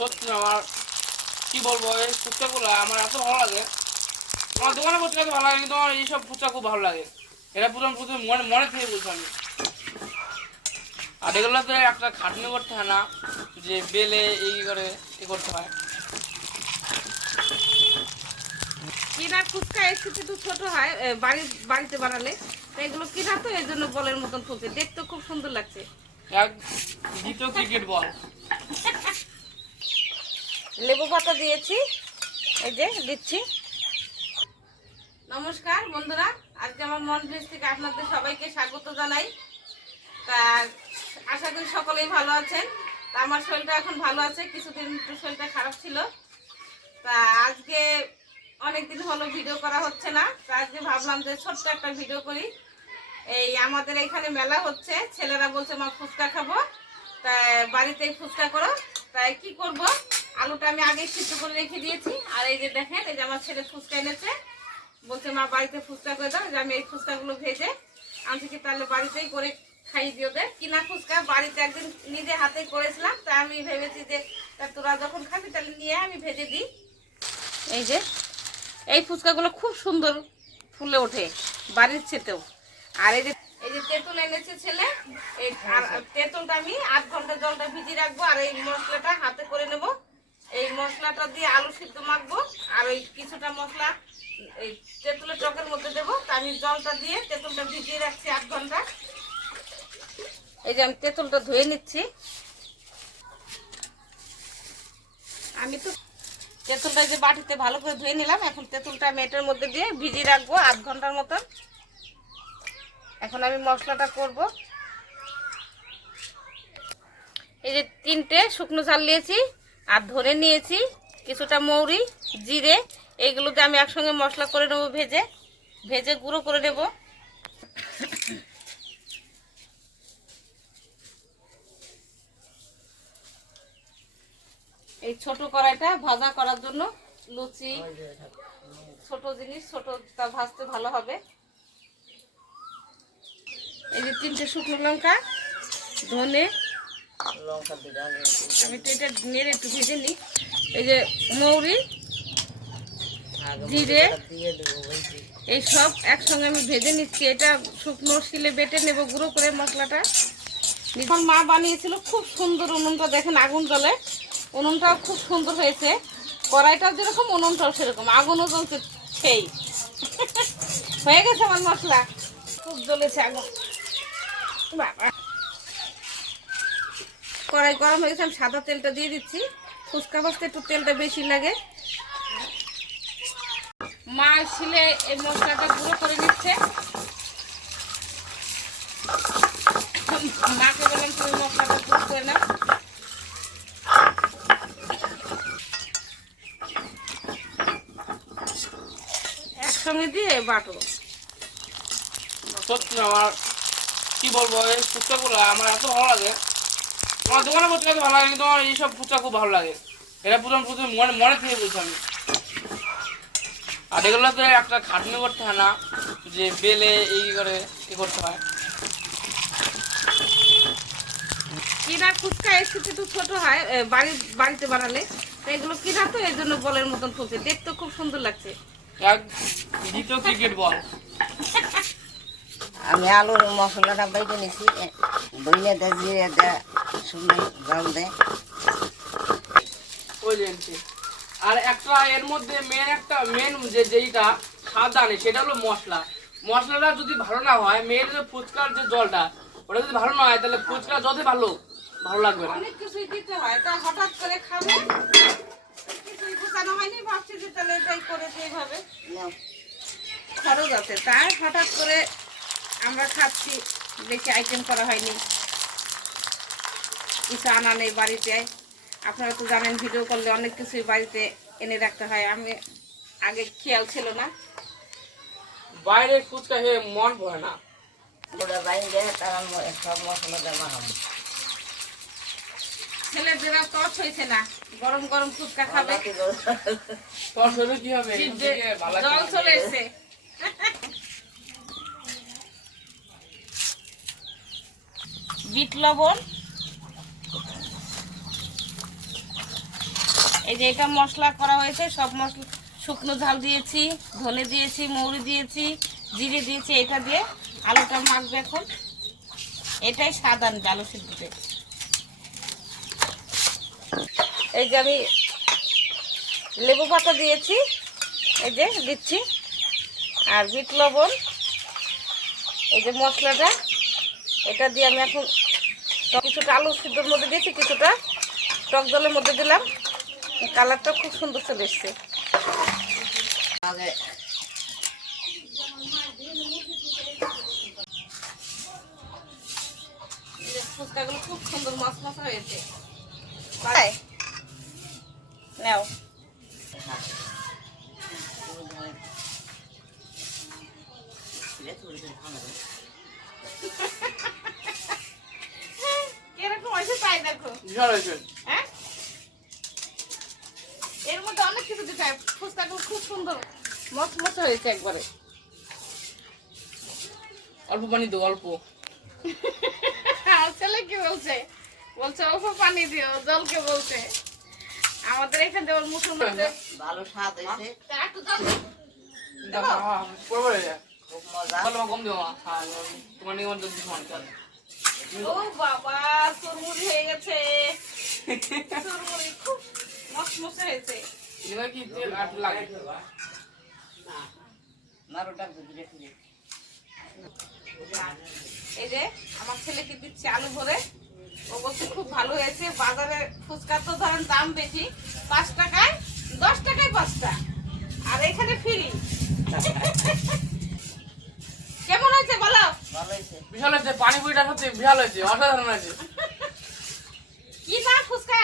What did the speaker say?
সত্যি আমার কি বলবো, এই ফুচকাগুলো আমার এত ভালো লাগে। আমার দোকানে ফুচকা তো ভালো লাগে, কিন্তু আমার এইসব ফুচকা খুব ভালো লাগে। এটা প্রথম প্রথম মনে মনে থেকে বলছি আমি। আর এগুলোতে একটা খাটনি করতে হয় না, যে বেলে এই করে এ করতে হয়। কিনা ফুচকা একটু একটু ছোট হয়, বাড়িতে বানালে এগুলো কিনা তো এই জন্য বলের মতন ফুলছে, দেখতে খুব সুন্দর লাগছে। এক দ্বিতীয় ক্রিকেট বল। লেবু পাতা দিয়েছি, এই যে দিচ্ছি। নমস্কার বন্ধুরা, আজকে আমার মন ভেজ থেকে আপনাদের সবাইকে স্বাগত জানাই। তা আশা করি সকলেই ভালো আছেন। তা আমার শরীরটা এখন ভালো আছে, কিছুদিন একটু শরীরটা খারাপ ছিল। তা আজকে অনেকদিন হলো ভিডিও করা হচ্ছে না, তা আজকে ভাবলাম যে ছোট্ট একটা ভিডিও করি। এই আমাদের এখানে মেলা হচ্ছে, ছেলেরা বলছে মা ফুচকা খাবো, তাই বাড়িতেই ফুচকা করো। তাই কি করব, আলুটা আমি আগেই সিদ্ধ করে রেখে দিয়েছি। আর এই যে দেখেন, এই যে আমার ছেলে ফুচকা এনেছে, বলছে মা বাড়িতে ফুচকা করে দাও। যে আমি এই ফুচকাগুলো ভেজে আনছি, কি তাহলে বাড়িতেই করে খাইয়ে দিও। দে কিনা ফুচকা বাড়িতে একদিন নিজে হাতে করেছিলাম, তা আমি ভেবেছি যে তোরা যখন খাবি তাহলে নিয়ে আমি ভেজে দিই। এই যে এই ফুচকাগুলো খুব সুন্দর ফুলে ওঠে বাড়ির চেতেও। আর এই যে তেঁতুল এনেছে ছেলে, এই তেঁতুলটা আমি 8 ঘন্টা জলটা ভিজিয়ে রাখবো। আর এই মশলাটা হাতে করে নেব, এই মশলাটা দিয়ে আলু সিদ্ধ মাখবো। আর ওই কিছুটা মশলা এই তেঁতুলের টকের মধ্যে দেবো। তা আমি জলটা দিয়ে তেঁতুলটা ভিজিয়ে রাখছি 8 ঘন্টা। এই যে আমি তেঁতুলটা ধুয়ে নিচ্ছি। আমি তো তেঁতুলটা যে বাটিতে ভালো করে ধুয়ে নিলাম, এখন তেঁতুলটা আমি এটার মধ্যে দিয়ে ভিজিয়ে রাখবো 8 ঘন্টার মতন। এখন আমি মশলাটা করব। এই যে 3টে শুকনো ঝাল নিয়েছি, আর ধরে নিয়েছি কিছুটা মৌরি, জিরে, এইগুলোতে আমি একসঙ্গে মশলা করে নেবো, ভেজে ভেজে গুঁড়ো করে নেব। এই ছোট কড়াইটা ভাজা করার জন্য, লুচি ছোট জিনিস ছোটটা ভাজতে ভালো হবে। এই যে 3টে শুকনো লঙ্কা, ধনে লঙ্কা আমি তো এটা নেড়ে একটু ভেজে নিই। এই যে মৌরি, জিরে, এই সব একসঙ্গে আমি ভেজে নিচ্ছি। এটা শুকনো শিলে বেটে নেব গুঁড়ো করে মশলাটা। যখন মা বানিয়েছিল খুব সুন্দর, উনুনটা দেখেন আগুন জ্বলে, উনুনটাও খুব সুন্দর হয়েছে। কড়াইটাও যেরকম উনুনটাও সেরকম, আগুনও জ্বলছে সেই। হয়ে গেছে আমার মশলা, খুব জ্বলেছে আগুন। বাবা, কড়াই গরম হয়ে গেছে, আমি সাদা তেলটা দিয়ে দিচ্ছি। ফুচকা ভাজতে একটু তেলটা বেশি লাগে। মা শিলে এই মশলাটা গুঁড়ো করে নিচ্ছে। মাকে বললাম তুমি মশলাটা গুঁড়ো করে নাও। একসঙ্গে দিয়ে বাটো। সত্যি আমার কি বলবো, এই ফুচকাগুলো আমার এত ভালো লাগে। আমার দোকানে ফুচকা তো ভালো লাগে, কিন্তু আমার এইসব ফুচকা খুব ভালো লাগে। এটা প্রথম প্রথম মনে মনে থেকে বলছি আমি। আর এগুলোতে একটা খাটনি করতে হয় না, যে বেলে এই করে এ করতে হয়। কিনা ফুচকা একটু একটু ছোট হয়, বাড়িতে বানালে এগুলো কিনা তো এই জন্য বলের মতন ফুলছে, দেখতে খুব সুন্দর লাগছে। এক দ্বিতীয় ক্রিকেট বল। আমি আলুর মশলাটা বেটে নিছি, দইয়ে দেয়, জিরে দেয়, শুকনো জল দেয়। ওই লেন্সে আর একটা এর মধ্যে মেন যেইটা স্বাদ আনে সেটা হলো মশলা। মশলাটা যদি ভালো না হয়, মেন যে ফুচকার যে জলটা, ওটা যদি ভালো না হয়, তাহলে ফুচকা যতই ভালো লাগবে না। অনেক কিছুই দিতে হয়, তা হঠাৎ করে খাবে, কিছুই গোছানো হয়নি, ভাবছি যে তাহলে এটাই করে এইভাবে খরচ আছে, তাই হঠাৎ করে আমরা খাচ্ছি, বেশি আইটেম করা হয়নি, কিছু আনা নেই বাড়িতে। আপনারা তো জানেন ভিডিও করলে অনেক কিছুই বাড়িতে এনে রাখতে হয়, আমি আগে খেয়াল ছিল না। বাইরে ফুচকা খেয়ে মন ভরে না। ওটা বাইরে দেয়, তারা সব মশলা দেওয়া হবে। ছেলের যেটা টস হয়েছে না, গরম গরম ফুচকা খাবে, তোর শরীর কি হবে? জল চলে এসছে। বিট লবণ, এই যে এটা মশলা করা হয়েছে, সব মশলা শুকনো ঝাল দিয়েছি, ধনে দিয়েছি, মৌরি দিয়েছি, জিরে দিয়েছি। এটা দিয়ে আলুটা মাখবে এখন। এটাই স্বাদ আনবে আলু সিদ্ধতে। এই যে আমি লেবু পাতা দিয়েছি, এই যে দিচ্ছি, আর বিট লবণ, এই যে মশলাটা, এটা দিয়ে আমি এখন কিছুটা আলু সিদ্ধর মধ্যে দিয়েছি, কিছুটা টক জলের মধ্যে দিলাম। কালারটা খুব সুন্দর চলে এসছে। আগে ফুচকাগুলো খুব সুন্দর মশমশা হয়েছে। নাও কিরকম হয়েছে তাই দেখো। বিশাল হয়েছে। হ্যাঁ, এর মধ্যে অনেক কিছু দিতে হয়। ফুচকাগুলো খুব সুন্দর মশমশা হয়েছে একবারে। অল্প পানি দেবো, অল্প। আমার ছেলে কি বলছে? বলছে অল্প পানি দিও, জলকে বলছে। আমাদের এখানে যেমন মুসলমান ভালো স্বাদ হয়েছে, একটু জল দিও। পরে পরে যায়। খুব মজা। ভালো কম দেবো মা। তোমার নিয়ে আমার যদি সমান চাল। ও বাবা, চুরমুড়ি হয়ে গেছে। চুরমুড়ি খুব মশমশা হয়েছে। এবার কি তেল আর লাগে? নাড়ুটা যদি রেখে দিই। এই যে আমার ছেলেকে দিচ্ছি আলু ভরে। ও বলছে খুব ভালো হয়েছে। বাজারে ফুচকা তো ধরেন দাম বেশি, 5 টাকায় 10 টাকায় 5টা, আর এখানে ফ্রি। কেমন হয়েছে বলো? ভালো হয়েছে। বিশাল হয়েছে, পানিপুরিটা সত্যি বিশাল হয়েছে, অসাধারণ হয়েছে। কি না ফুচকা